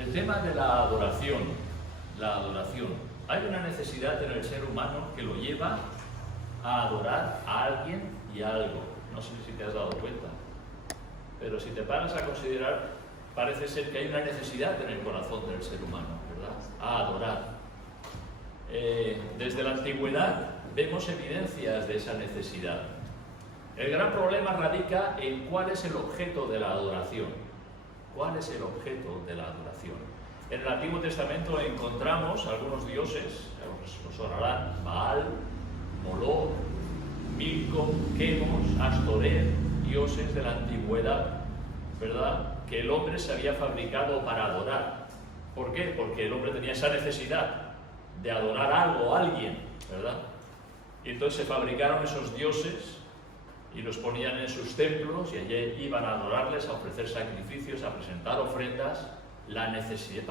El tema de la adoración. La adoración. Hay una necesidad en el ser humano que lo lleva a adorar a alguien y a algo. No sé si te has dado cuenta. Pero si te paras a considerar, parece ser que hay una necesidad en el corazón del ser humano, ¿verdad? A adorar. Desde la antigüedad vemos evidencias de esa necesidad. El gran problema radica en cuál es el objeto de la adoración. ¿Cuál es el objeto de la adoración? En el Antiguo Testamento encontramos algunos dioses, os sonarán Baal, Moloch, Milcom, Quemos, Astoret, dioses de la antigüedad, ¿verdad? Que el hombre se había fabricado para adorar. ¿Por qué? Porque el hombre tenía esa necesidad de adorar algo, a alguien, ¿verdad? Y entonces se fabricaron esos dioses y los ponían en sus templos y allí iban a adorarles, a ofrecer sacrificios, a presentar ofrendas, la necesidad,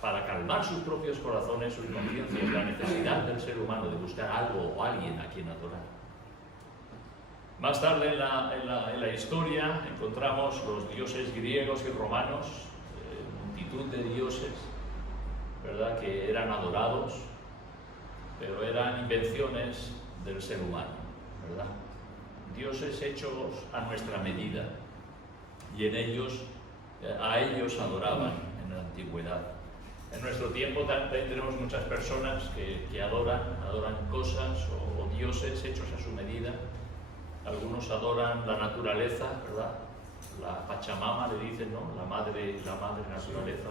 para calmar sus propios corazones, sus conciencias, la necesidad del ser humano de buscar algo o alguien a quien adorar. Más tarde en la historia encontramos los dioses griegos y romanos, multitud de dioses, ¿verdad?, que eran adorados, pero eran invenciones del ser humano, ¿verdad? Dioses hechos a nuestra medida, y a ellos adoraban en la antigüedad. En nuestro tiempo también tenemos muchas personas que adoran cosas o dioses hechos a su medida. Algunos adoran la naturaleza, ¿verdad? La Pachamama le dicen, ¿no? La madre naturaleza.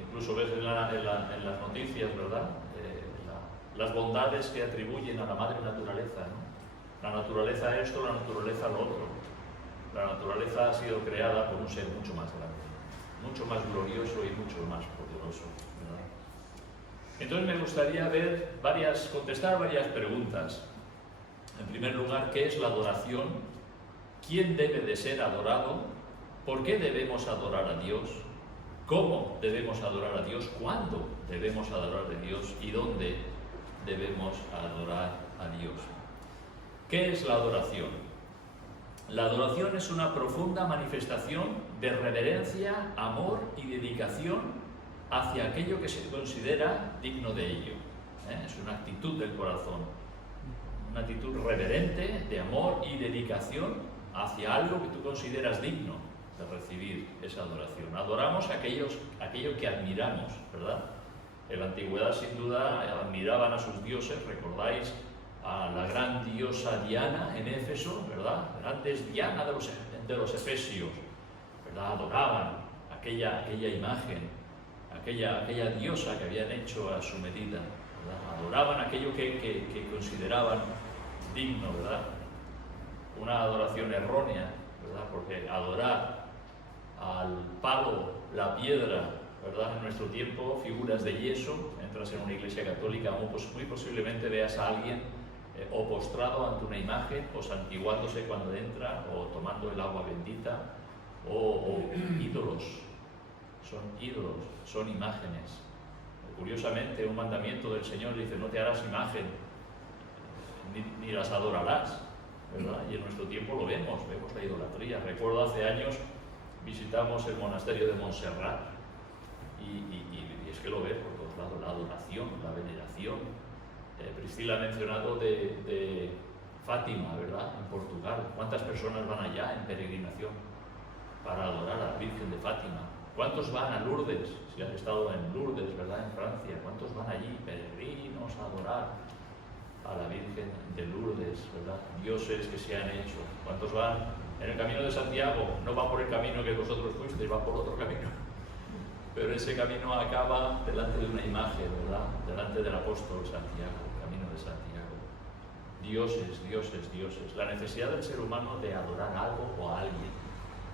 Incluso ves en las noticias, ¿verdad? Las bondades que atribuyen a la madre naturaleza, ¿no? La naturaleza esto, la naturaleza lo otro. La naturaleza ha sido creada por un ser mucho más grande, mucho más glorioso y mucho más poderoso, ¿verdad? Entonces me gustaría contestar varias preguntas. En primer lugar, ¿qué es la adoración? ¿Quién debe de ser adorado? ¿Por qué debemos adorar a Dios? ¿Cómo debemos adorar a Dios? ¿Cuándo debemos adorar a Dios? ¿Y dónde debemos adorar a Dios? ¿Qué es la adoración? La adoración es una profunda manifestación de reverencia, amor y dedicación hacia aquello que se considera digno de ello. Es una actitud del corazón, una actitud reverente de amor y dedicación hacia algo que tú consideras digno de recibir esa adoración. Adoramos aquello que admiramos, ¿verdad? En la antigüedad, sin duda, admiraban a sus dioses. ¿Recordáis a la gran diosa Diana en Éfeso, ¿verdad? La gran Diana de los efesios, ¿verdad? Adoraban aquella imagen, aquella diosa que habían hecho a su medida, ¿verdad? Adoraban aquello que consideraban digno, ¿verdad? Una adoración errónea, ¿verdad? Porque adorar al palo, la piedra, ¿verdad? En nuestro tiempo, figuras de yeso. Entras en una iglesia católica, muy posiblemente veas a alguien o postrado ante una imagen, o santiguándose cuando entra, o tomando el agua bendita, o ídolos. Son ídolos, son imágenes. Curiosamente, un mandamiento del Señor dice: no te harás imagen, ni las adorarás, ¿verdad? Y en nuestro tiempo lo vemos la idolatría. Recuerdo hace años visitamos el monasterio de Montserrat y es que lo ves por todos lados, la adoración, la veneración. Priscila ha mencionado de Fátima, ¿verdad? En Portugal. ¿Cuántas personas van allá en peregrinación para adorar a la Virgen de Fátima? ¿Cuántos van a Lourdes? Si has estado en Lourdes, ¿verdad? En Francia. ¿Cuántos van allí, peregrinos, a adorar a la Virgen de Lourdes, ¿verdad? Dioses que se han hecho. ¿Cuántos van en el camino de Santiago? No van por el camino que vosotros fuisteis, van por otro camino. Pero ese camino acaba delante de una imagen, ¿verdad? Delante del apóstol Santiago, el camino de Santiago. Dioses, dioses, dioses. La necesidad del ser humano de adorar algo o a alguien.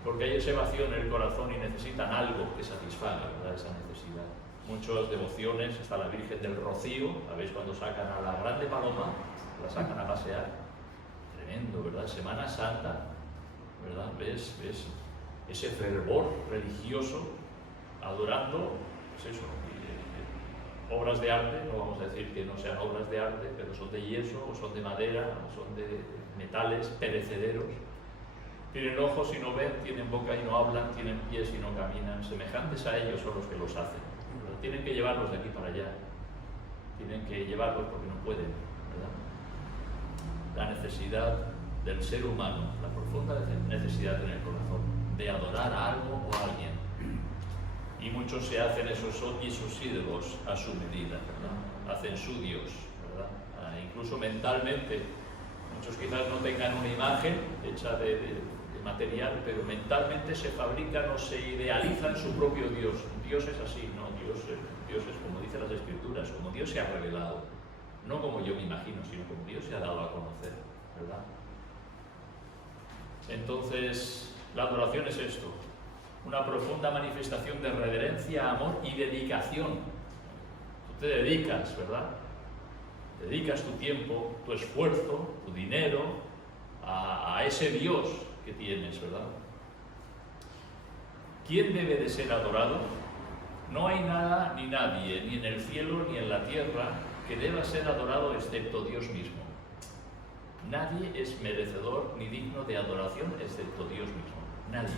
Porque hay ese vacío en el corazón y necesitan algo que satisfaga, ¿verdad?, esa necesidad. Muchas devociones, está la Virgen del Rocío, ¿sabéis? Cuando sacan a la grande paloma, la sacan a pasear. Tremendo, ¿verdad? Semana Santa, ¿verdad? ¿Ves ese fervor religioso adorando, pues eso, obras de arte? No vamos a decir que no sean obras de arte, pero son de yeso, o son de madera, o son de metales perecederos, Tienen ojos y no ven, tienen boca y no hablan, tienen pies y no caminan. Semejantes a ellos son los que los hacen. ¿Verdad? Tienen que llevarlos de aquí para allá. Tienen que llevarlos porque no pueden. ¿Verdad? La necesidad del ser humano, la profunda necesidad en el corazón, de adorar a algo o a alguien. Y muchos se hacen esos ídolos a su medida, ¿verdad? Hacen su Dios, ¿verdad? Incluso mentalmente. Muchos quizás no tengan una imagen hecha de material, pero mentalmente se fabrican o se idealizan su propio Dios. Dios es así, ¿no? Dios es como dicen las Escrituras, como Dios se ha revelado. No como yo me imagino, sino como Dios se ha dado a conocer, ¿verdad? Entonces, la adoración es esto, una profunda manifestación de reverencia, amor y dedicación. Tú te dedicas, ¿verdad? Dedicas tu tiempo, tu esfuerzo, tu dinero a ese Dios que tienes, ¿verdad? ¿Quién debe de ser adorado? No hay nada ni nadie, ni en el cielo ni en la tierra, que deba ser adorado excepto Dios mismo. Nadie es merecedor ni digno de adoración excepto Dios mismo. Nadie.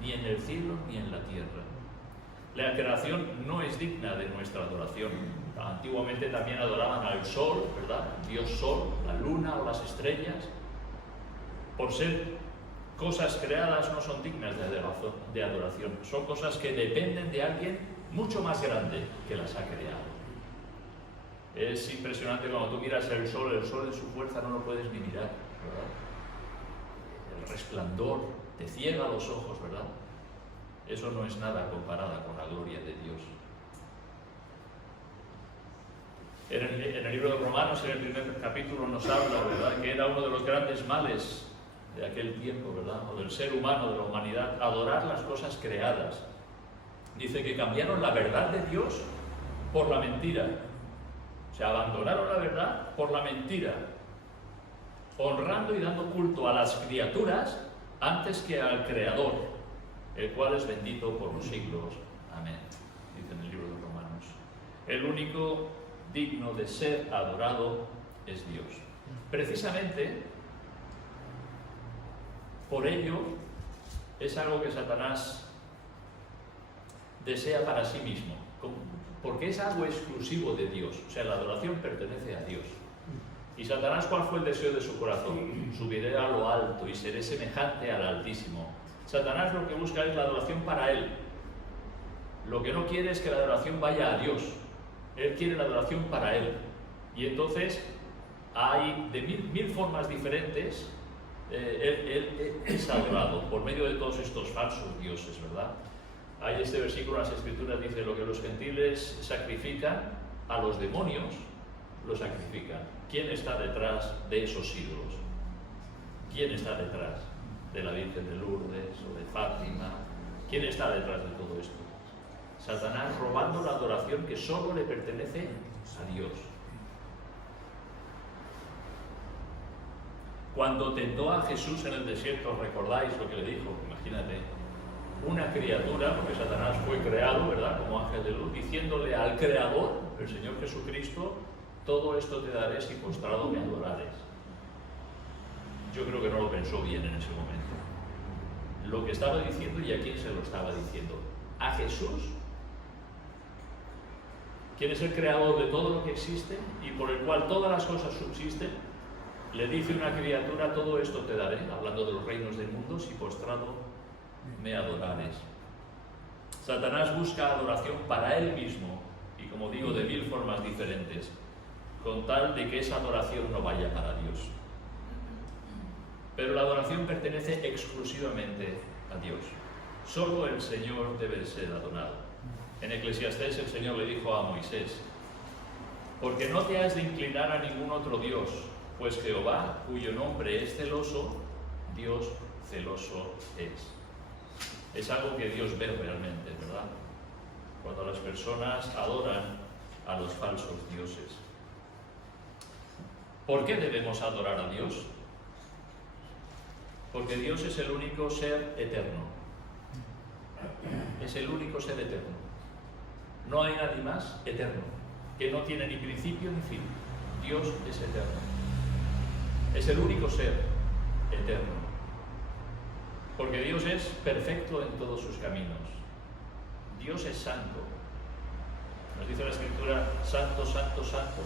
Ni en el cielo ni en la tierra. La creación no es digna de nuestra adoración. Antiguamente también adoraban al sol, ¿verdad? Dios sol, la luna o las estrellas. Por ser cosas creadas no son dignas de adoración. Son cosas que dependen de alguien mucho más grande que las ha creado. Es impresionante cuando tú miras el sol en su fuerza no lo puedes ni mirar, ¿verdad? El resplandor te ciega los ojos, ¿verdad? Eso no es nada comparada con la gloria de Dios. En el libro de Romanos, en el primer capítulo, nos habla, ¿verdad?, que era uno de los grandes males de aquel tiempo, ¿verdad?, o del ser humano, de la humanidad, adorar las cosas creadas. Dice que cambiaron la verdad de Dios por la mentira. O sea, abandonaron la verdad por la mentira, honrando y dando culto a las criaturas antes que al Creador, el cual es bendito por los siglos. Amén. Dice en el libro de Romanos. El único digno de ser adorado es Dios. Precisamente por ello es algo que Satanás desea para sí mismo, porque es algo exclusivo de Dios. O sea, la adoración pertenece a Dios. ¿Y Satanás cuál fue el deseo de su corazón? Subiré a lo alto y seré semejante al Altísimo. Satanás lo que busca es la adoración para él. Lo que no quiere es que la adoración vaya a Dios. Él quiere la adoración para él. Y entonces hay de mil formas diferentes. Él es adorado por medio de todos estos falsos dioses, ¿verdad? Hay este versículo en las Escrituras, dice: lo que los gentiles sacrifican, a los demonios lo sacrifican. ¿Quién está detrás de esos ídolos? ¿Quién está detrás de la Virgen de Lourdes o de Fátima? ¿Quién está detrás de todo esto? Satanás robando la adoración que solo le pertenece a Dios. Cuando tentó a Jesús en el desierto, ¿recordáis lo que le dijo? Imagínate, una criatura, porque Satanás fue creado, ¿verdad?, como ángel de luz, diciéndole al Creador, el Señor Jesucristo: todo esto te daré si postrado me adorares. Yo creo que no lo pensó bien en ese momento. Lo que estaba diciendo, y a quién se lo estaba diciendo: a Jesús, quien es el creador de todo lo que existe y por el cual todas las cosas subsisten. Le dice una criatura: todo esto te daré, hablando de los reinos del mundo, si postrado me adorares. Satanás busca adoración para él mismo, y como digo, de mil formas diferentes, con tal de que esa adoración no vaya para Dios. Pero la adoración pertenece exclusivamente a Dios. Solo el Señor debe ser adorado. En Eclesiastés el Señor le dijo a Moisés: porque no te has de inclinar a ningún otro Dios, pues Jehová, cuyo nombre es celoso, Dios celoso es. Es algo que Dios ve realmente, ¿verdad? Cuando las personas adoran a los falsos dioses. ¿Por qué debemos adorar a Dios? Porque Dios es el único ser eterno. Es el único ser eterno. No hay nadie más eterno, que no tiene ni principio ni fin. Dios es eterno. Es el único ser eterno. Porque Dios es perfecto en todos sus caminos. Dios es santo. Nos dice la Escritura, santo, santo, santo,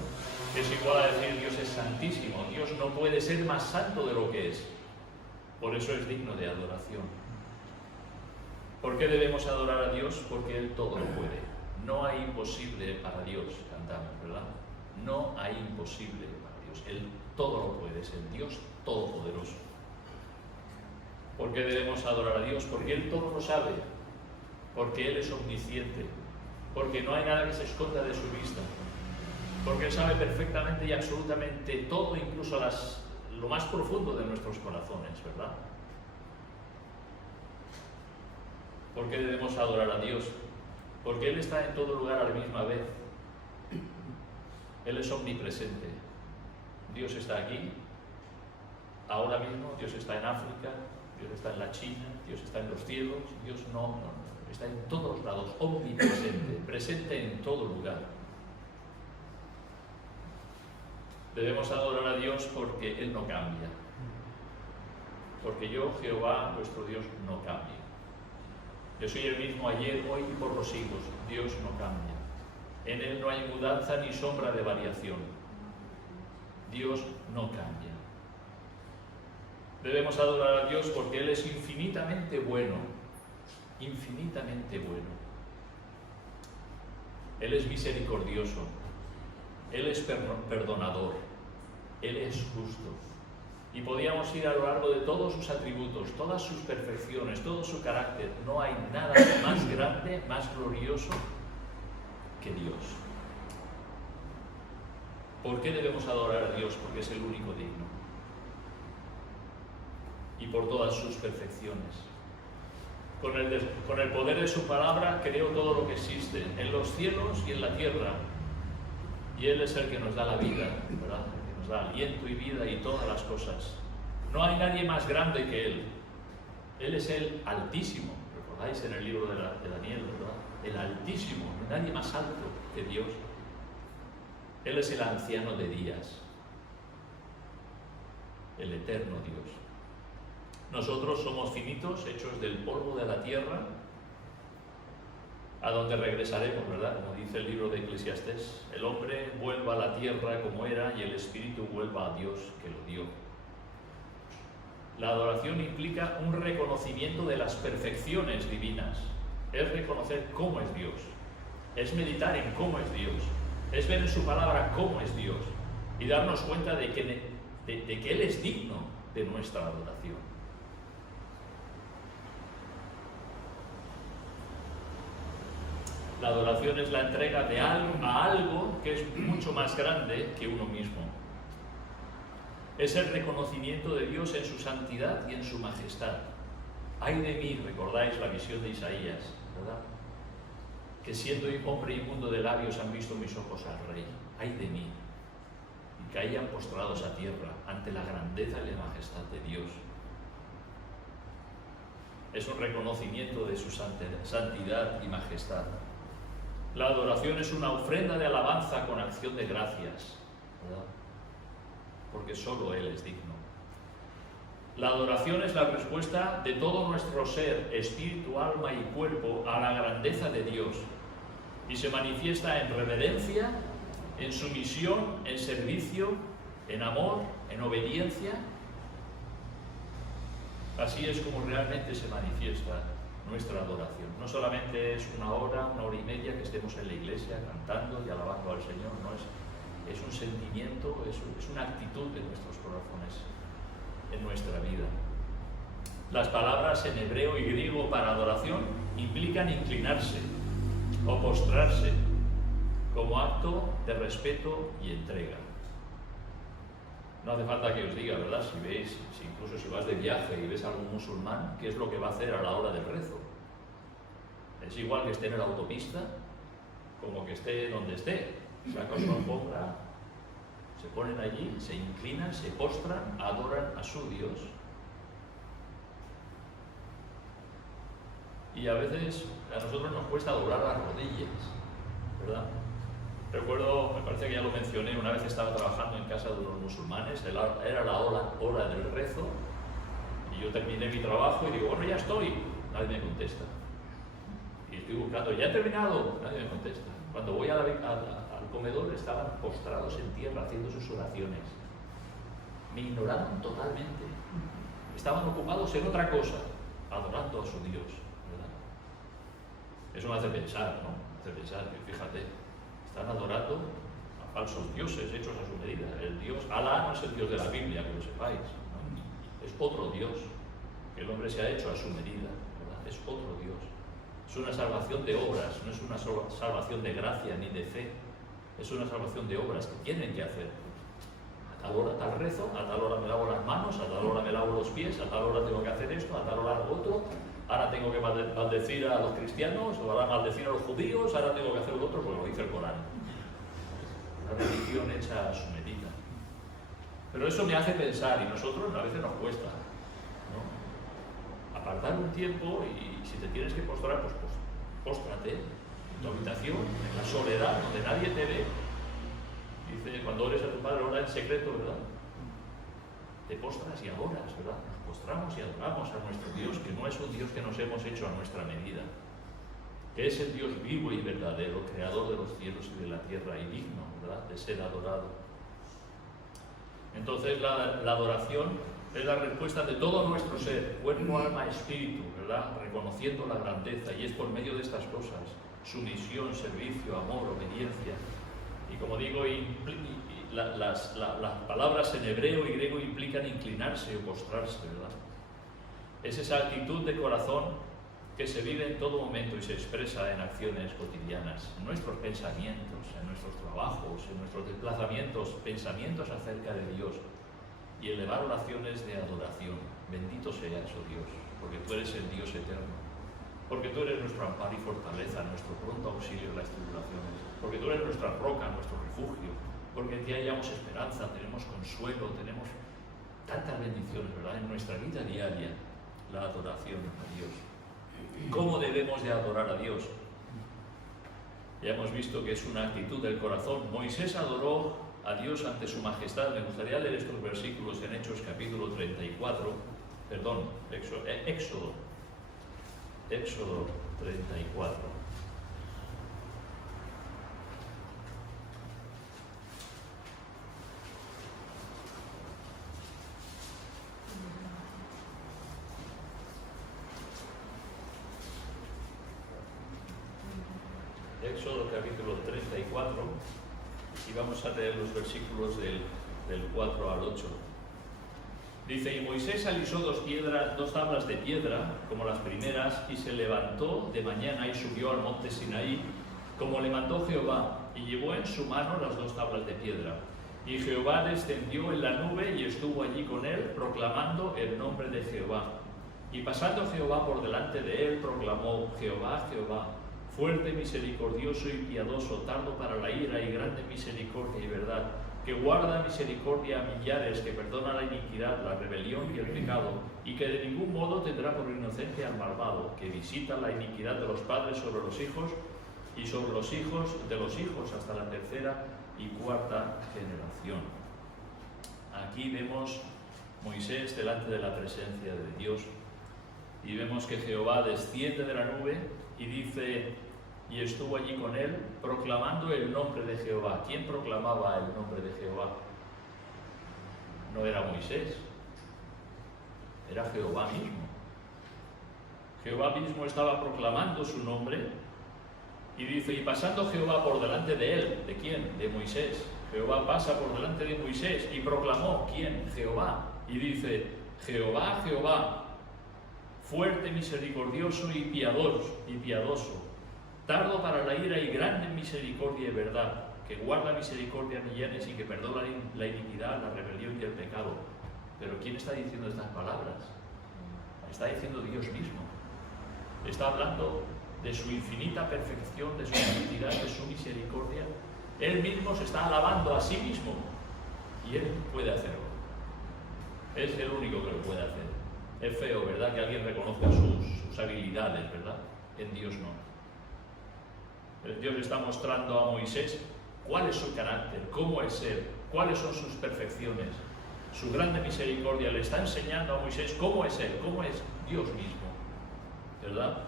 que es igual a decir Dios es santísimo. Dios no puede ser más santo de lo que es. Por eso es digno de adoración. ¿Por qué debemos adorar a Dios? Porque Él todo lo puede. No hay imposible para Dios, cantamos, ¿verdad? No hay imposible para Dios. Él todo lo puede, es el Dios todopoderoso. ¿Por qué debemos adorar a Dios? Porque Él todo lo sabe. Porque Él es omnisciente. Porque no hay nada que se esconda de su vista. Porque Él sabe perfectamente y absolutamente todo, incluso lo más profundo de nuestros corazones, ¿verdad? ¿Por qué debemos adorar a Dios? Porque Él está en todo lugar a la misma vez. Él es omnipresente. Dios está aquí, ahora mismo. Dios está en África, Dios está en la China, Dios está en los cielos. Dios no, está en todos lados, omnipresente, presente en todo lugar. Debemos adorar a Dios porque Él no cambia. Porque yo, Jehová, vuestro Dios, no cambia. Yo soy el mismo ayer, hoy y por los siglos. Dios no cambia. En Él no hay mudanza ni sombra de variación. Dios no cambia. Debemos adorar a Dios porque Él es infinitamente bueno. Infinitamente bueno. Él es misericordioso. Él es perdonador. Él es justo. Y podíamos ir a lo largo de todos sus atributos, todas sus perfecciones, todo su carácter. No hay nada más grande, más glorioso que Dios. ¿Por qué debemos adorar a Dios? Porque es el único digno. Y por todas sus perfecciones. Con el poder de su palabra creó todo lo que existe, en los cielos y en la tierra. Y Él es el que nos da la vida, ¿verdad? Nos da aliento y vida y todas las cosas. No hay nadie más grande que Él. Él es el Altísimo. ¿Recordáis en el libro de Daniel, verdad? El Altísimo. No hay nadie más alto que Dios. Él es el anciano de días. El eterno Dios. Nosotros somos finitos, hechos del polvo de la tierra, a donde regresaremos, ¿verdad? Como dice el libro de Eclesiastés, el hombre vuelva a la tierra como era y el espíritu vuelva a Dios que lo dio. La adoración implica un reconocimiento de las perfecciones divinas. Es reconocer cómo es Dios. Es meditar en cómo es Dios. Es ver en su palabra cómo es Dios. Y darnos cuenta de que Él es digno de nuestra adoración. La adoración es la entrega de algo a algo que es mucho más grande que uno mismo. Es el reconocimiento de Dios en su santidad y en su majestad. Ay de mí, recordáis la visión de Isaías, ¿verdad? Que siendo hombre inmundo de labios han visto mis ojos al Rey. Ay de mí. Y caían postrados a tierra ante la grandeza y la majestad de Dios. Es un reconocimiento de su santidad y majestad. La adoración es una ofrenda de alabanza con acción de gracias, ¿verdad? Porque solo Él es digno. La adoración es la respuesta de todo nuestro ser, espíritu, alma y cuerpo, a la grandeza de Dios. Y se manifiesta en reverencia, en sumisión, en servicio, en amor, en obediencia. Así es como realmente se manifiesta nuestra adoración. No solamente es una hora y media que estemos en la iglesia cantando y alabando al Señor, no es un sentimiento, es una actitud de nuestros corazones en nuestra vida. Las palabras en hebreo y griego para adoración implican inclinarse o postrarse como acto de respeto y entrega. No hace falta que os diga, ¿verdad? Incluso si vas de viaje y ves a algún musulmán, ¿qué es lo que va a hacer a la hora del rezo? Es igual que esté en la autopista, como que esté donde esté. Sacan su alfombra, se ponen allí, se inclinan, se postran, adoran a su Dios. Y a veces a nosotros nos cuesta doblar las rodillas, ¿verdad? Recuerdo, me parece que ya lo mencioné, una vez estaba trabajando en casa de unos musulmanes, era la hora del rezo, Y yo terminé mi trabajo y digo, bueno, ya estoy. Nadie me contesta. Y estoy buscando, ya he terminado. Nadie me contesta. Cuando voy al comedor estaban postrados en tierra haciendo sus oraciones. Me ignoraron totalmente. Estaban ocupados en otra cosa, adorando a su Dios, ¿verdad? Eso me hace pensar, ¿no? Me hace pensar que, fíjate, están adorando a falsos dioses hechos a su medida. El Dios, Alá no es el Dios de la Biblia, que lo sepáis, ¿no? Es otro Dios, que el hombre se ha hecho a su medida, ¿verdad? Es otro Dios. Es una salvación de obras, no es una salvación de gracia ni de fe. Es una salvación de obras que tienen que hacer. A tal hora tal rezo, a tal hora me lavo las manos, a tal hora me lavo los pies, a tal hora tengo que hacer esto, a tal hora lo otro, ahora tengo que maldecir a los cristianos, o ahora maldecir a los judíos, ahora tengo que hacer lo otro, porque lo dice el Corán. Una religión hecha a su medida. Pero eso me hace pensar, y nosotros a veces nos cuesta, ¿no? Apartar un tiempo y si te tienes que postrar, pues póstrate en tu habitación, en la soledad, donde nadie te ve. Dice, cuando ores a tu Padre, ora en secreto, ¿verdad? Te postras y adoras, ¿verdad? Nos postramos y adoramos a nuestro Dios, que no es un Dios que nos hemos hecho a nuestra medida, que es el Dios vivo y verdadero, creador de los cielos y de la tierra, y digno, ¿verdad?, de ser adorado. Entonces la adoración es la respuesta de todo nuestro ser, cuerpo, alma, espíritu, ¿verdad?, reconociendo la grandeza, y es por medio de estas cosas: sumisión, servicio, amor, obediencia. Y como digo, las palabras en hebreo y griego implican inclinarse o postrarse, ¿verdad? Es esa actitud de corazón que se vive en todo momento y se expresa en acciones cotidianas, en nuestros pensamientos, en nuestros trabajos, en nuestros desplazamientos, pensamientos acerca de Dios, y elevar oraciones de adoración. Bendito seas, oh Dios, porque tú eres el Dios eterno, porque tú eres nuestro amparo y fortaleza, nuestro pronto auxilio en las tribulaciones, porque tú eres nuestra roca, nuestro refugio, porque en ti hallamos esperanza, tenemos consuelo, tenemos tantas bendiciones, ¿verdad?, en nuestra vida diaria. La adoración a Dios. ¿Cómo debemos de adorar a Dios? Ya hemos visto que es una actitud del corazón. Moisés adoró a Dios ante su majestad. Me gustaría leer estos versículos en Hechos capítulo 34, Éxodo 34. Éxodo capítulo 34, y vamos a leer los versículos del 4 al 8. Dice: y Moisés alisó dos tablas de piedra, como las primeras, y se levantó de mañana y subió al monte Sinaí, como le mandó Jehová, y llevó en su mano las dos tablas de piedra. Y Jehová descendió en la nube y estuvo allí con él, proclamando el nombre de Jehová. Y pasando Jehová por delante de él, proclamó: Jehová, Jehová, fuerte, misericordioso y piadoso, tardo para la ira y grande misericordia y verdad, que guarda misericordia a millares, que perdona la iniquidad, la rebelión y el pecado, y que de ningún modo tendrá por inocente al malvado, que visita la iniquidad de los padres sobre los hijos y sobre los hijos de los hijos hasta la tercera y cuarta generación. Aquí vemos Moisés delante de la presencia de Dios, y vemos que Jehová desciende de la nube y dice: y estuvo allí con él, proclamando el nombre de Jehová. ¿Quién proclamaba el nombre de Jehová? No era Moisés, era Jehová mismo. Jehová mismo estaba proclamando su nombre, y dice: y pasando Jehová por delante de él. ¿De quién? De Moisés. Jehová pasa por delante de Moisés y proclamó: ¿quién? Jehová. Y dice: Jehová, Jehová, fuerte, misericordioso y piadoso, tardo para la ira y grande en misericordia y verdad, que guarda misericordia a millares y que perdona la iniquidad, la rebelión y el pecado. Pero ¿quién está diciendo estas palabras? Está diciendo Dios mismo. Está hablando de su infinita perfección, de su santidad, de su misericordia. Él mismo se está alabando a sí mismo, y él puede hacerlo. Es el único que lo puede hacer. Es feo, ¿verdad?, que alguien reconozca sus habilidades, ¿verdad? En Dios no. Dios le está mostrando a Moisés cuál es su carácter, cómo es ser, cuáles son sus perfecciones, su grande misericordia, le está enseñando a Moisés cómo es Él, cómo es Dios mismo, ¿verdad?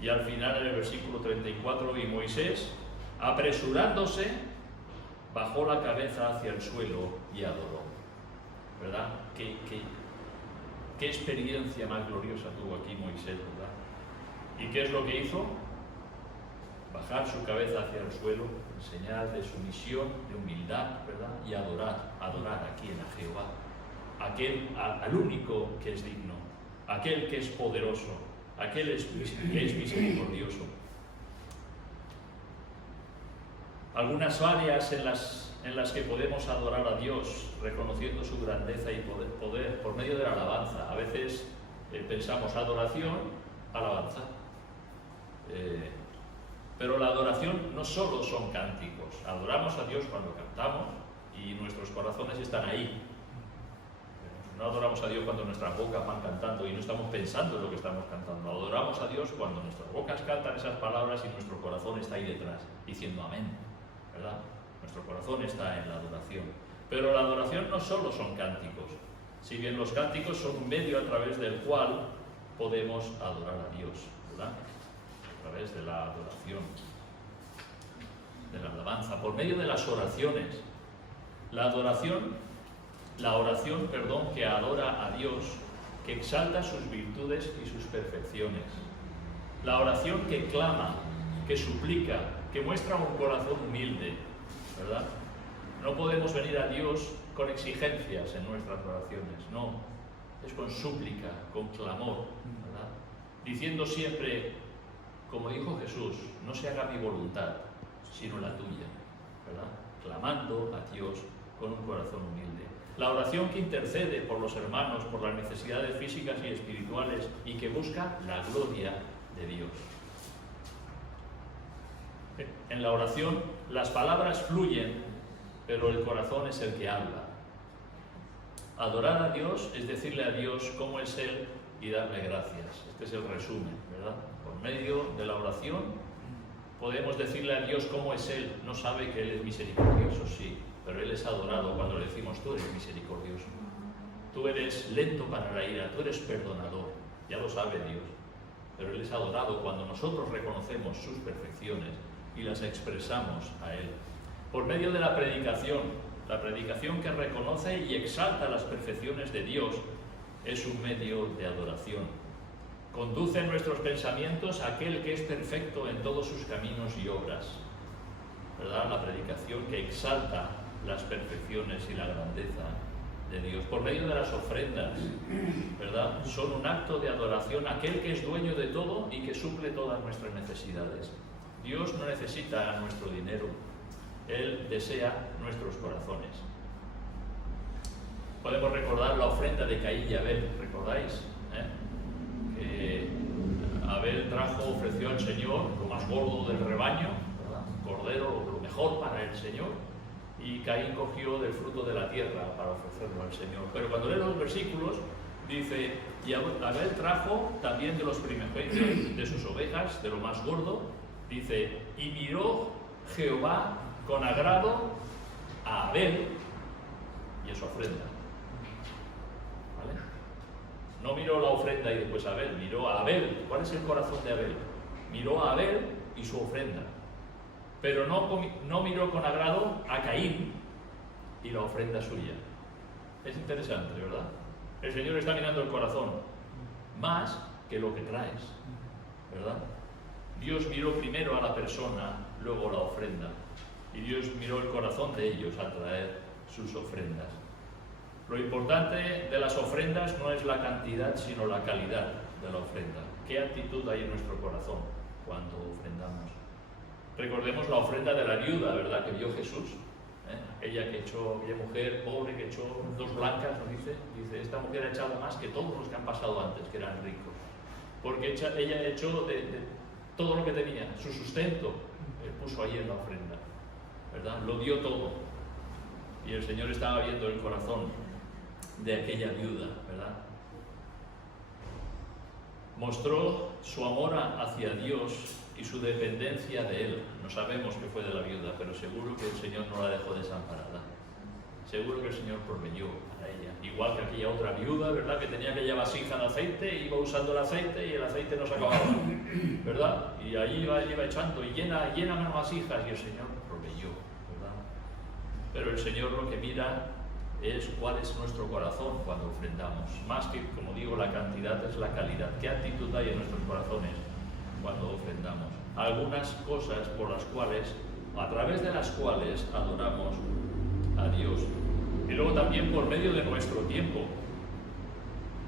Y al final, en el versículo 34, y Moisés, apresurándose, bajó la cabeza hacia el suelo y adoró, ¿verdad? Qué experiencia más gloriosa tuvo aquí Moisés, ¿verdad? ¿Y qué es lo que hizo? Bajar su cabeza hacia el suelo, en señal de sumisión, de humildad, ¿verdad? Y adorar a quién, a Jehová, al único que es digno, aquel que es poderoso, aquel que es misericordioso. Algunas áreas en las que podemos adorar a Dios, reconociendo su grandeza y poder por medio de la alabanza. A veces pensamos adoración, alabanza. Pero la adoración no solo son cánticos. Adoramos a Dios cuando cantamos y nuestros corazones están ahí. No adoramos a Dios cuando nuestras bocas van cantando y no estamos pensando en lo que estamos cantando. Adoramos a Dios cuando nuestras bocas cantan esas palabras y nuestro corazón está ahí detrás, diciendo amén, ¿verdad? Nuestro corazón está en la adoración. Pero la adoración no solo son cánticos. Si bien los cánticos son un medio a través del cual podemos adorar a Dios, ¿verdad? A través de la adoración, de la alabanza, por medio de las oraciones. La oración, que adora a Dios, que exalta sus virtudes y sus perfecciones. La oración que clama, que suplica, que muestra un corazón humilde, ¿verdad? No podemos venir a Dios con exigencias en nuestras oraciones, no. Es con súplica, con clamor, ¿verdad? Diciendo siempre, como dijo Jesús, no se haga mi voluntad, sino la tuya, ¿verdad? Clamando a Dios con un corazón humilde. La oración que intercede por los hermanos, por las necesidades físicas y espirituales y que busca la gloria de Dios. En la oración las palabras fluyen, pero el corazón es el que habla. Adorar a Dios es decirle a Dios cómo es Él y darle gracias. Este es el resumen, ¿verdad? Por medio de la oración podemos decirle a Dios cómo es Él. No sabe que Él es misericordioso, sí, pero Él es adorado cuando le decimos tú eres misericordioso. Tú eres lento para la ira, tú eres perdonador. Ya lo sabe Dios. Pero Él es adorado cuando nosotros reconocemos sus perfecciones y las expresamos a Él. Por medio de la predicación que reconoce y exalta las perfecciones de Dios, es un medio de adoración. Conduce nuestros pensamientos a aquel que es perfecto en todos sus caminos y obras, ¿verdad? La predicación que exalta las perfecciones y la grandeza de Dios. Por medio de las ofrendas, ¿verdad? Son un acto de adoración a aquel que es dueño de todo y que suple todas nuestras necesidades. Dios no necesita nuestro dinero, Él desea nuestros corazones. Podemos recordar la ofrenda de Caín y Abel, ¿recordáis? Que Abel ofreció al Señor lo más gordo del rebaño, ¿verdad? Cordero, lo mejor para el Señor, y Caín cogió del fruto de la tierra para ofrecerlo al Señor. Pero cuando lee los versículos, dice, y Abel trajo también de los primogénitos de sus ovejas, de lo más gordo, dice, y miró Jehová con agrado a Abel y a su ofrenda. ¿Vale? No miró la ofrenda y después a Abel, miró a Abel. ¿Cuál es el corazón de Abel? Miró a Abel y su ofrenda. Pero no miró con agrado a Caín y la ofrenda suya. Es interesante, ¿verdad? El Señor está mirando el corazón más que lo que traes, ¿verdad? Dios miró primero a la persona, luego la ofrenda. Y Dios miró el corazón de ellos al traer sus ofrendas. Lo importante de las ofrendas no es la cantidad, sino la calidad de la ofrenda. ¿Qué actitud hay en nuestro corazón cuando ofrendamos? Recordemos la ofrenda de la viuda, ¿verdad?, que vio Jesús. Aquella mujer pobre que echó 2 blancas, ¿no dice? Dice, esta mujer ha echado más que todos los que han pasado antes, que eran ricos. Porque ella echó de todo lo que tenía, su sustento, puso ahí en la ofrenda, ¿verdad? Lo dio todo. Y el Señor estaba viendo el corazón de aquella viuda, ¿verdad? Mostró su amor hacia Dios y su dependencia de Él. No sabemos qué fue de la viuda, pero seguro que el Señor no la dejó desamparada. seguro que el Señor proveyó para ella. Igual que aquella otra viuda, ¿verdad?, que tenía aquella vasija de aceite, iba usando el aceite y el aceite no se acababa, ¿verdad? Y ahí iba echando y llena más vasijas y el Señor proveyó, ¿verdad? Pero el Señor lo que mira es cuál es nuestro corazón cuando ofrendamos. Más que, como digo, la cantidad es la calidad. ¿Qué actitud hay en nuestros corazones cuando ofrendamos? Algunas cosas por las cuales, a través de las cuales adoramos a Dios. Y luego también por medio de nuestro tiempo.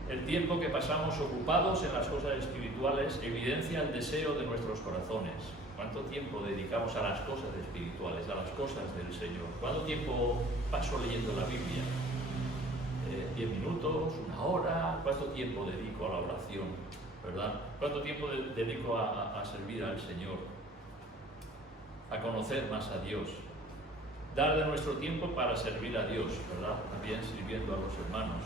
El tiempo que pasamos ocupados en las cosas espirituales evidencia el deseo de nuestros corazones. ¿Cuánto tiempo dedicamos a las cosas espirituales, a las cosas del Señor? ¿Cuánto tiempo paso leyendo la Biblia? 10 minutos, una hora. ¿Cuánto tiempo dedico a la oración? ¿Verdad? ¿Cuánto tiempo dedico a servir al Señor? A conocer más a Dios. Dar de nuestro tiempo para servir a Dios, ¿verdad? También sirviendo a los hermanos.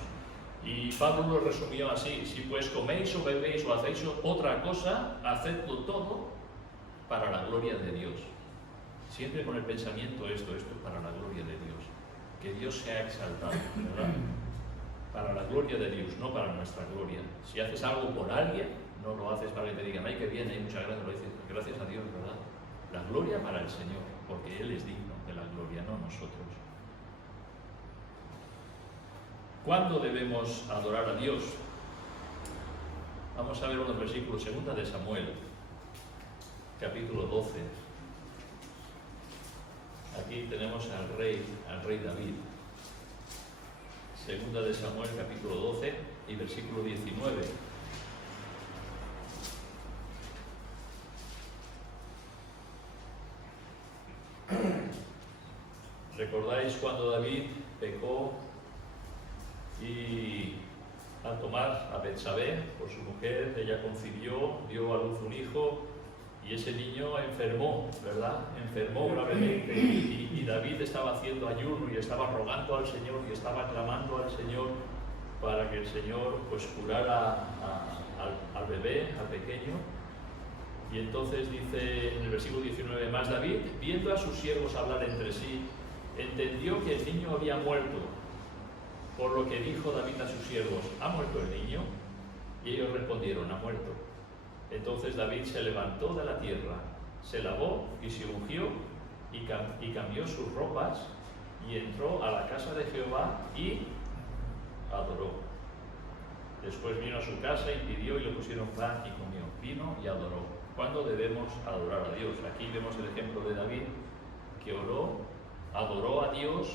Y Pablo lo resumió así: si pues coméis o bebéis o hacéis otra cosa, hacedlo todo para la gloria de Dios. Siempre con el pensamiento esto es para la gloria de Dios. Que Dios sea exaltado, ¿verdad? Para la gloria de Dios, no para nuestra gloria. Si haces algo por alguien, no lo haces para que te digan, ay, qué bien, hay muchas gracias, lo dices, gracias a Dios, ¿verdad? La gloria para el Señor, porque Él es digno de la gloria, no nosotros. ¿Cuándo debemos adorar a Dios? Vamos a ver unos versículos, 2 de Samuel, capítulo 12. Aquí tenemos al rey David. 2 de Samuel, capítulo 12 y versículo 19. ¿Recordáis cuando David pecó y al tomar a Betsabé por su mujer, ella concibió, dio a luz un hijo y ese niño enfermó, ¿verdad? Enfermó gravemente y David estaba haciendo ayuno y estaba rogando al Señor y estaba clamando al Señor para que el Señor pues curara al bebé, al pequeño. Y entonces dice en el versículo 19, más David, viendo a sus siervos hablar entre sí, entendió que el niño había muerto, por lo que dijo David a sus siervos, ¿ha muerto el niño? Y ellos respondieron, ha muerto. Entonces David se levantó de la tierra, se lavó y se ungió y cambió sus ropas y entró a la casa de Jehová y adoró. Después vino a su casa y pidió y le pusieron pan y comió. Vino y adoró. ¿Cuándo debemos adorar a Dios? Aquí vemos el ejemplo de David, que adoró a Dios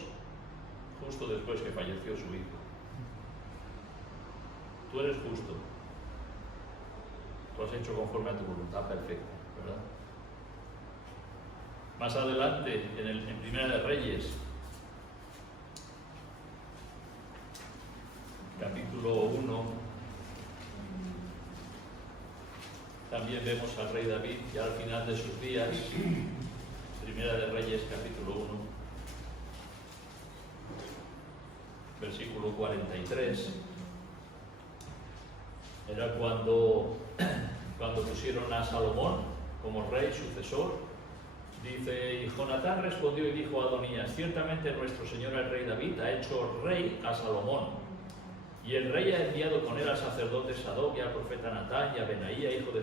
justo después que falleció su hijo. Tú eres justo. Tú has hecho conforme a tu voluntad perfecta, ¿verdad? Más adelante, en Primera de Reyes, capítulo 1, también vemos al rey David, ya al final de sus días, Primera de Reyes, capítulo 1, versículo 43. Era cuando pusieron a Salomón como rey sucesor. Dice, y Jonatán respondió y dijo a Adonías, ciertamente nuestro señor el rey David ha hecho rey a Salomón, y el rey ha enviado con él al sacerdote Sadoc y al profeta Natán y a Benaía, hijo de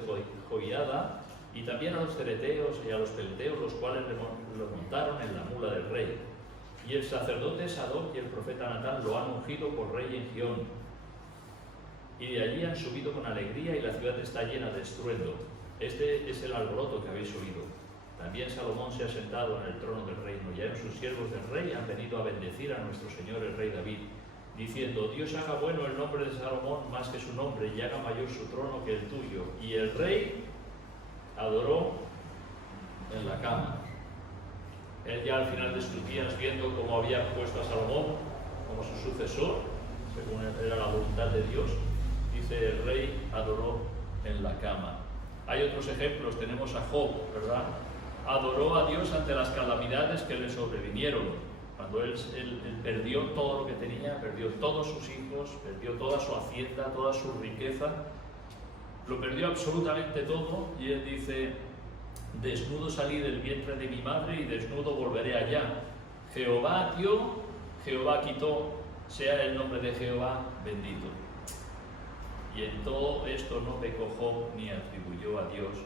Joiada, y también a los cereteos y a los peleteos, los cuales lo montaron en la mula del rey. Y el sacerdote Sadoc y el profeta Natán lo han ungido por rey en Gión. Y de allí han subido con alegría y la ciudad está llena de estruendo. Este es el alboroto que habéis oído. También Salomón se ha sentado en el trono del reino, y aún sus siervos del rey han venido a bendecir a nuestro señor el rey David, diciendo, Dios haga bueno el nombre de Salomón más que su nombre, y haga mayor su trono que el tuyo. Y el rey adoró en la cama. Él ya al final de sus días, viendo cómo había puesto a Salomón como su sucesor, según era la voluntad de Dios, dice, el rey adoró en la cama. Hay otros ejemplos, tenemos a Job, ¿verdad? Adoró a Dios ante las calamidades que le sobrevinieron. Cuando él perdió todo lo que tenía, perdió todos sus hijos, perdió toda su hacienda, toda su riqueza, lo perdió absolutamente todo, y él dice, desnudo salí del vientre de mi madre y desnudo volveré allá. Jehová dio Jehová quitó, sea el nombre de Jehová bendito. Y en todo esto no pecó Job ni atribuyó a Dios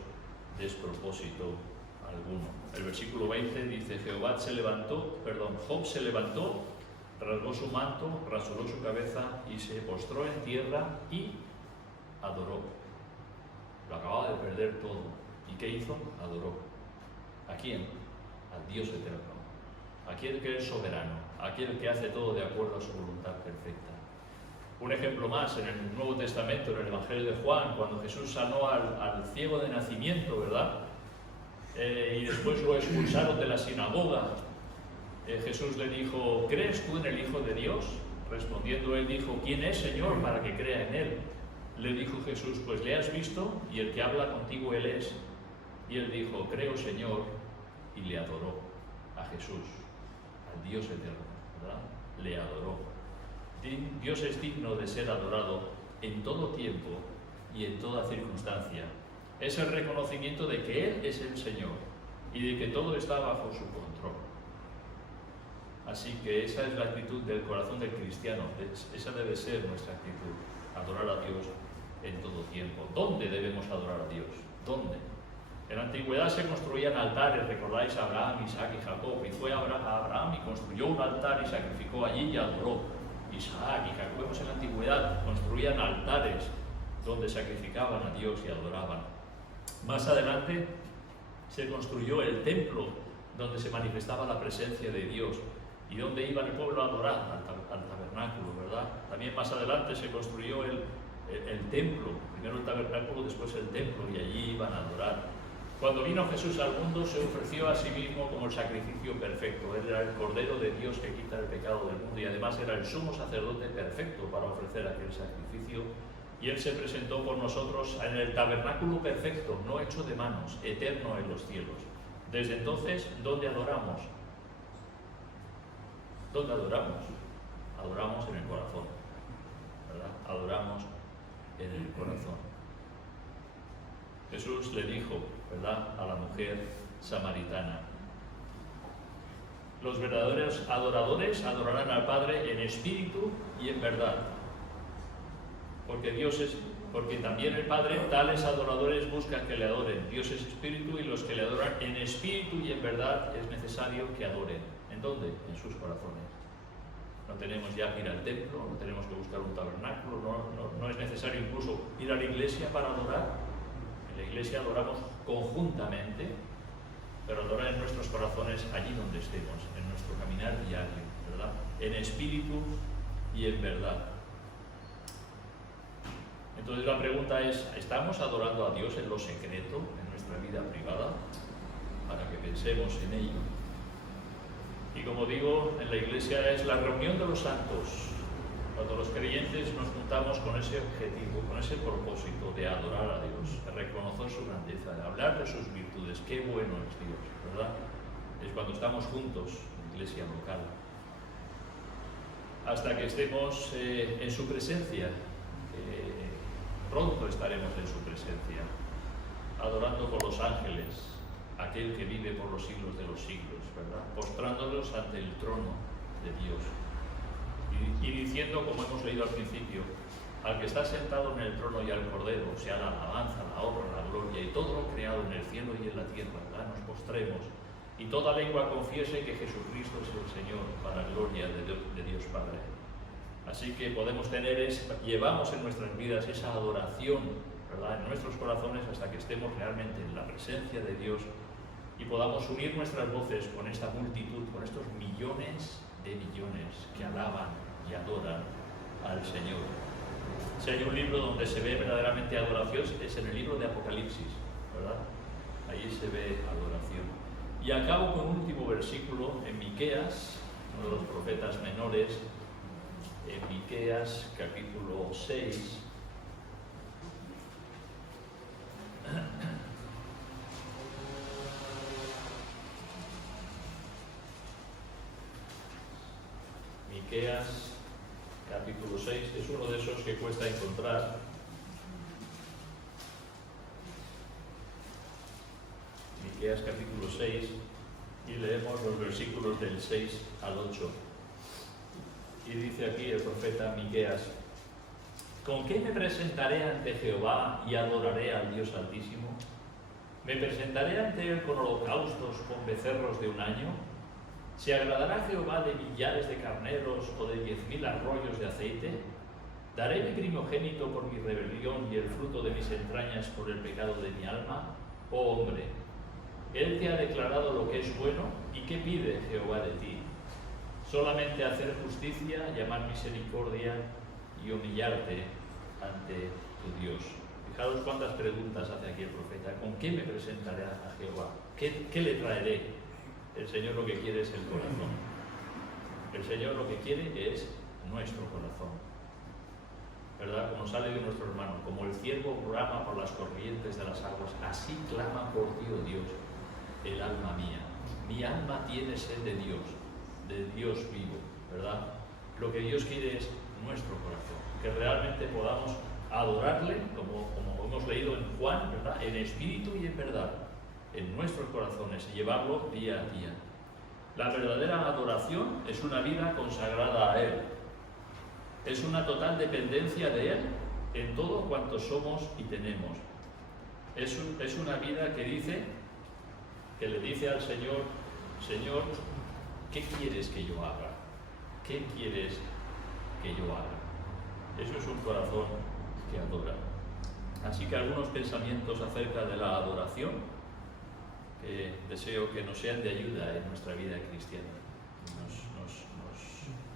despropósito alguno. El versículo 20 dice, Job se levantó, rasgó su manto, rasuró su cabeza y se postró en tierra y adoró. Lo acababa de perder todo. ¿Y qué hizo? Adoró. ¿A quién? Al Dios eterno. Aquel que es soberano, aquel que hace todo de acuerdo a su voluntad perfecta. Un ejemplo más, en el Nuevo Testamento, en el Evangelio de Juan, cuando Jesús sanó al ciego de nacimiento, ¿verdad? Y después lo expulsaron de la sinagoga. Jesús le dijo, ¿crees tú en el Hijo de Dios? Respondiendo él dijo, ¿quién es, Señor, para que crea en él? Le dijo Jesús, pues le has visto y el que habla contigo él es. Y él dijo, creo, Señor, y le adoró a Jesús, al Dios eterno, ¿verdad? Le adoró. Dios es digno de ser adorado en todo tiempo y en toda circunstancia. Es el reconocimiento de que Él es el Señor y de que todo está bajo su control. Así que esa es la actitud del corazón del cristiano, esa debe ser nuestra actitud, adorar a Dios en todo tiempo. ¿Dónde debemos adorar a Dios? ¿Dónde? En la antigüedad se construían altares, recordáis a Abraham, Isaac y Jacob, y fue a Abraham y construyó un altar y sacrificó allí y adoró. Isaac y Jacob en la antigüedad construían altares donde sacrificaban a Dios y adoraban. Más adelante se construyó el templo donde se manifestaba la presencia de Dios y donde iba el pueblo a adorar, al tabernáculo, ¿verdad? También más adelante se construyó el templo, primero el tabernáculo, después el templo, y allí iban a adorar. Cuando vino Jesús al mundo se ofreció a sí mismo como el sacrificio perfecto. Él era el Cordero de Dios que quita el pecado del mundo y además era el sumo sacerdote perfecto para ofrecer aquel sacrificio. Y Él se presentó por nosotros en el tabernáculo perfecto, no hecho de manos, eterno en los cielos. Desde entonces, ¿dónde adoramos? ¿Dónde adoramos? Adoramos en el corazón, ¿verdad? Adoramos en el corazón. Jesús le dijo, ¿verdad?, a la mujer samaritana, los verdaderos adoradores adorarán al Padre en espíritu y en verdad, porque también el Padre tales adoradores buscan que le adoren. Dios es espíritu y los que le adoran en espíritu y en verdad es necesario que adoren. ¿En dónde? En sus corazones. No tenemos ya que ir al templo, no tenemos que buscar un tabernáculo, no es necesario incluso ir a la iglesia para adorar. En la iglesia adoramos conjuntamente, pero adorar en nuestros corazones allí donde estemos, en nuestro caminar diario, ¿verdad? En espíritu y en verdad. Entonces la pregunta es, ¿estamos adorando a Dios en lo secreto, en nuestra vida privada? Para que pensemos en ello. Y como digo, en la iglesia es la reunión de los santos, cuando los creyentes nos juntamos con ese objetivo, con ese propósito de adorar a Dios, de reconocer su grandeza, de hablar de sus virtudes. Qué bueno es Dios, ¿verdad? Es cuando estamos juntos en la iglesia local. Hasta que estemos en su presencia, pronto estaremos en su presencia, adorando con los ángeles, aquel que vive por los siglos de los siglos, ¿verdad? Postrándonos ante el trono de Dios. Y diciendo, como hemos leído al principio, al que está sentado en el trono y al Cordero, o sea, la alabanza, la honra, la gloria y todo lo creado en el cielo y en la tierra, ¿verdad? Nos postremos y toda lengua confiese que Jesucristo es el Señor, para la gloria de Dios Padre. Así que llevamos en nuestras vidas esa adoración, ¿verdad?, en nuestros corazones hasta que estemos realmente en la presencia de Dios y podamos unir nuestras voces con esta multitud, con estos millones de millones que alaban y adoran al Señor. Si hay un libro donde se ve verdaderamente adoración, es en el libro de Apocalipsis, ¿verdad? Allí se ve adoración. Y acabo con un último versículo en Miqueas, uno de los profetas menores, en Miqueas capítulo 6. Miqueas capítulo 6 es uno de esos que cuesta encontrar. Miqueas capítulo 6 y leemos los versículos del 6 al 8. Y dice aquí el profeta Miqueas: ¿con qué me presentaré ante Jehová y adoraré al Dios Altísimo? ¿Me presentaré ante él con holocaustos, con becerros de un año? ¿Se agradará Jehová de millares de carneros o de 10.000 arroyos de aceite? ¿Daré mi primogénito por mi rebelión y el fruto de mis entrañas por el pecado de mi alma? Oh hombre, él te ha declarado lo que es bueno, ¿y qué pide Jehová de ti? Solamente hacer justicia, llamar misericordia y humillarte ante tu Dios. Fijaros cuántas preguntas hace aquí el profeta. ¿Con qué me presentaré a Jehová? ¿Qué le traeré? El Señor lo que quiere es el corazón. El Señor lo que quiere es nuestro corazón, ¿verdad? Como sale de nuestro hermano, como el ciervo brama por las corrientes de las aguas, así clama por ti, oh Dios, el alma mía. Mi alma tiene sed de Dios vivo, ¿verdad? Lo que Dios quiere es nuestro corazón, que realmente podamos adorarle, como hemos leído en Juan, ¿verdad? En espíritu y en verdad, en nuestros corazones, y llevarlo día a día. La verdadera adoración es una vida consagrada a Él. Es una total dependencia de Él en todo cuanto somos y tenemos. Es una vida que le dice al Señor: Señor, ¿qué quieres que yo haga? ¿Qué quieres que yo haga? Eso es un corazón que adora. Así que algunos pensamientos acerca de la adoración que deseo que nos sean de ayuda en nuestra vida cristiana.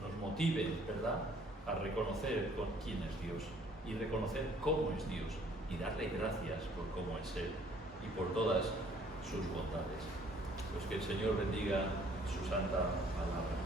Nos motiven, ¿verdad?, a reconocer quién es Dios y reconocer cómo es Dios y darle gracias por cómo es Él y por todas sus bondades. Pues que el Señor bendiga su santa palabra.